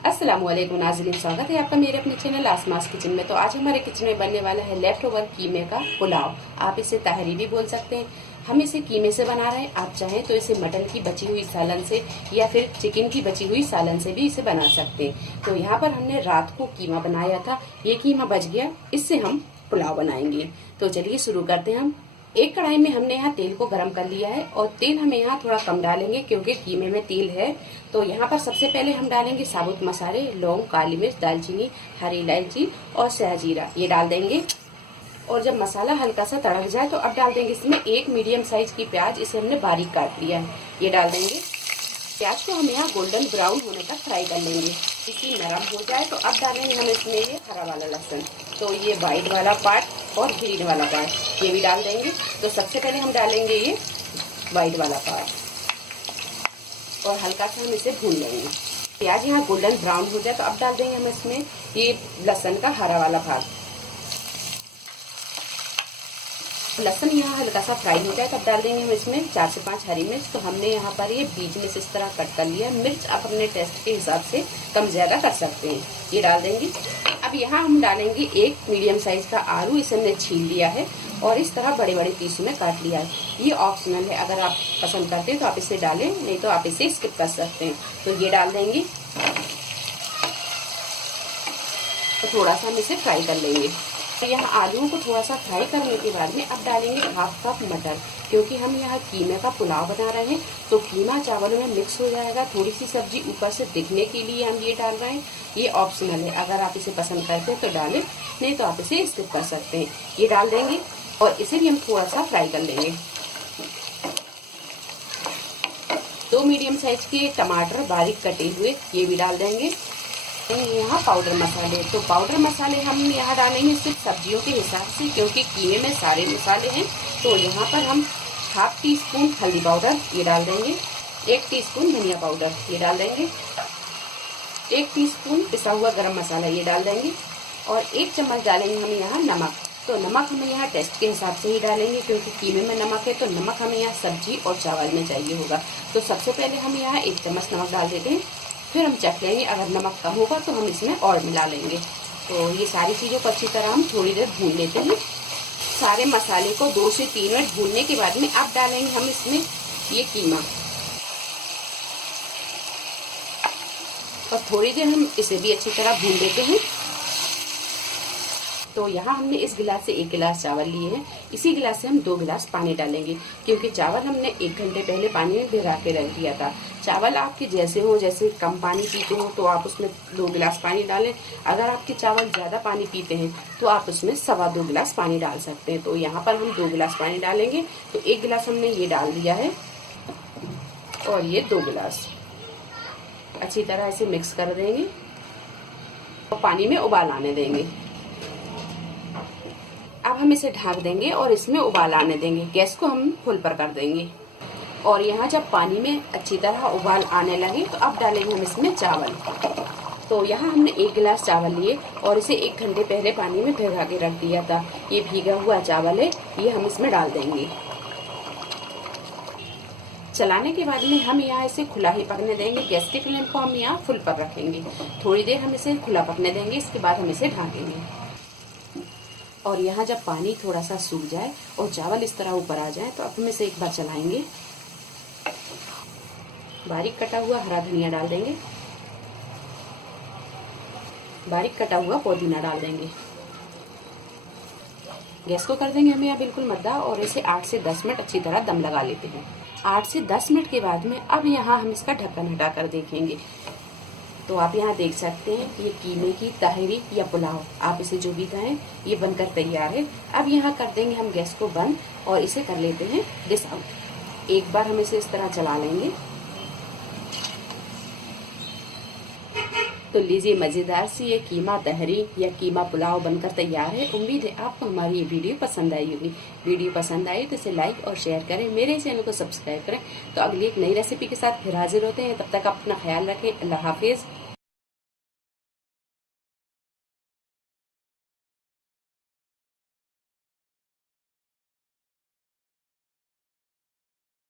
अस्सलाम वालेकुम नाज़रीन, स्वागत है आपका मेरे अपने चैनल आसमास किचन में। तो आज हमारे किचन में बनने वाला है लेफ्ट ओवर कीमे का पुलाव। आप इसे तहरी भी बोल सकते हैं। हम इसे कीमे से बना रहे हैं। आप चाहें तो इसे मटन की बची हुई सालन से या फिर चिकन की बची हुई सालन से भी इसे बना सकते हैं। तो यहाँ पर हमने रात को कीमा बनाया था, ये कीमा बच गया, इससे हम पुलाव बनाएंगे। तो चलिए शुरू करते हैं। हम एक कढ़ाई में हमने यहाँ तेल को गरम कर लिया है और तेल हमें यहाँ थोड़ा कम डालेंगे क्योंकि कीमे में तेल है। तो यहाँ पर सबसे पहले हम डालेंगे साबुत मसाले, लौंग, काली मिर्च, दालचीनी, हरी इलायची और सहजीरा, ये डाल देंगे। और जब मसाला हल्का सा तड़क जाए तो अब डाल देंगे इसमें एक मीडियम साइज की प्याज, इसे हमने बारीक काट लिया है, ये डाल देंगे। प्याज को हम यहाँ गोल्डन ब्राउन होने तक फ्राई कर लेंगे। इसी नरम हो जाए तो अब डालेंगे हम इसमें ये हरा वाला लहसुन, तो ये वाइट वाला पार्ट और ग्रीन वाला पार्ट ये भी डाल देंगे। तो सबसे पहले हम डालेंगे ये वाइट वाला पार्ट और हल्का सा हम इसे भून लेंगे। प्याज यहाँ गोल्डन ब्राउन हो जाए तो अब डाल देंगे हम इसमें ये लहसुन का हरा वाला भाग। लहसुन यहाँ हल्का सा फ्राई हो जाए तब डाल देंगे हम इसमें 4 से 5 हरी मिर्च। तो हमने यहाँ पर ये बीच में से इस तरह कट कर लिया। मिर्च आप अपने टेस्ट के हिसाब से कम ज्यादा कर सकते हैं, ये डाल देंगे। अब यहाँ हम डालेंगे एक मीडियम साइज का आलू, इसे हमने छील लिया है और इस तरह बड़े बड़े पीस में काट लिया है। ये ऑप्शनल है, अगर आप पसंद करते हैं तो आप इसे डालें, नहीं तो आप इसे स्किप कर सकते हैं। तो ये डाल देंगे, तो थोड़ा सा हम इसे फ्राई कर लेंगे। तो यहाँ आलूओं को थोड़ा सा फ्राई करने के बाद में अब डालेंगे हाफ कप मटर, क्योंकि हम यहाँ कीमे का पुलाव बना रहे हैं तो कीमा चावलों में मिक्स हो जाएगा। थोड़ी सी सब्जी ऊपर से दिखने के लिए हम ये डाल रहे हैं, ये ऑप्शनल है, अगर आप इसे पसंद करते हैं तो डालें, नहीं तो आप इसे स्किप कर सकते हैं। ये डाल देंगे और इसे भी हम थोड़ा सा फ्राई कर लेंगे। 2 मीडियम साइज के टमाटर बारीक कटे हुए ये भी डाल देंगे। यहाँ पाउडर मसाले, तो पाउडर मसाले हम यहाँ डालेंगे सिर्फ सब्जियों के हिसाब से, क्योंकि कीमे में सारे मसाले हैं। तो यहाँ पर हम हाफ टी स्पून हल्दी पाउडर ये डाल देंगे, 1 टीस्पून धनिया पाउडर ये डाल देंगे, 1 टीस्पून पिसा हुआ गरम मसाला ये डाल देंगे और 1 चम्मच डालेंगे हम यहाँ नमक। तो नमक हमें यहाँ टेस्ट के हिसाब से ही डालेंगे, क्योंकि कीमे में नमक है तो नमक हमें यहाँ सब्जी और चावल में चाहिए होगा। तो सबसे पहले हम यहाँ 1 चम्मच नमक डाल देते हैं, फिर हम चख लेंगे, अगर नमक कम होगा तो हम इसमें और मिला लेंगे। तो ये सारी चीज़ों को अच्छी तरह हम थोड़ी देर भून लेते हैं। सारे मसाले को 2 से 3 मिनट भूनने के बाद में अब डालेंगे हम इसमें ये कीमा और थोड़ी देर हम इसे भी अच्छी तरह भून लेते हैं। तो यहाँ हमने इस गिलास से 1 गिलास चावल लिए हैं, इसी गिलास से हम 2 गिलास पानी डालेंगे, क्योंकि चावल हमने 1 घंटे पहले पानी में भिगा के रख दिया था। चावल आपके जैसे हो, जैसे कम पानी पीते हो तो आप उसमें 2 गिलास पानी डालें। अगर आपके चावल ज़्यादा पानी पीते हैं तो आप उसमें 2.25 गिलास पानी डाल सकते हैं। तो यहाँ पर हम 2 गिलास पानी डालेंगे। तो 1 गिलास हमने ये डाल दिया है और ये 2 गिलास अच्छी तरह इसे मिक्स कर देंगे और पानी में उबाल आने देंगे। अब हम इसे ढक देंगे और इसमें उबाल आने देंगे। गैस को हम फुल पर कर देंगे और यहाँ जब पानी में अच्छी तरह उबाल आने लगे तो अब डालेंगे हम इसमें चावल। तो यहाँ हमने 1 गिलास चावल लिए और इसे 1 घंटे पहले पानी में भिगा के रख दिया था। ये भीगा हुआ चावल है, ये हम इसमें डाल देंगे। चलाने के बाद में हम यहाँ इसे खुला ही पकने देंगे। गैस की फ्लेम को हम यहाँ फुल पर रखेंगे। थोड़ी देर हम इसे खुला पकने देंगे, इसके बाद हम इसे ढकेंगे। और यहाँ जब पानी थोड़ा सा सूख जाए और चावल इस तरह ऊपर आ जाए तो अब हम इसे एक बार चलाएंगे। बारीक कटा हुआ हरा धनिया डाल देंगे, बारीक कटा हुआ पुदीना डाल देंगे। गैस को कर देंगे हमें यहाँ बिल्कुल मद्दा और इसे 8 से 10 मिनट अच्छी तरह दम लगा लेते हैं। 8 से 10 मिनट के बाद में अब यहाँ हम इसका ढक्कन हटा कर देखेंगे। तो आप यहाँ देख सकते हैं ये कीमे की तहरी या पुलाव, आप इसे जो भी कहें, ये बनकर तैयार है। अब यहाँ कर देंगे हम गैस को बंद और इसे कर लेते हैं डिश आउट। एक बार हम इसे इस तरह चला लेंगे। तो लीजिए, मज़ेदार सी ये कीमा तहरी या कीमा पुलाव बनकर तैयार है। उम्मीद है आपको हमारी ये वीडियो पसंद आई होगी। वीडियो पसंद आई तो इसे लाइक और शेयर करें, मेरे चैनल को सब्सक्राइब करें। तो अगली एक नई रेसिपी के साथ फिर हाजिर होते हैं, तब तक अपना ख्याल रखें। अल्लाह हाफिज़।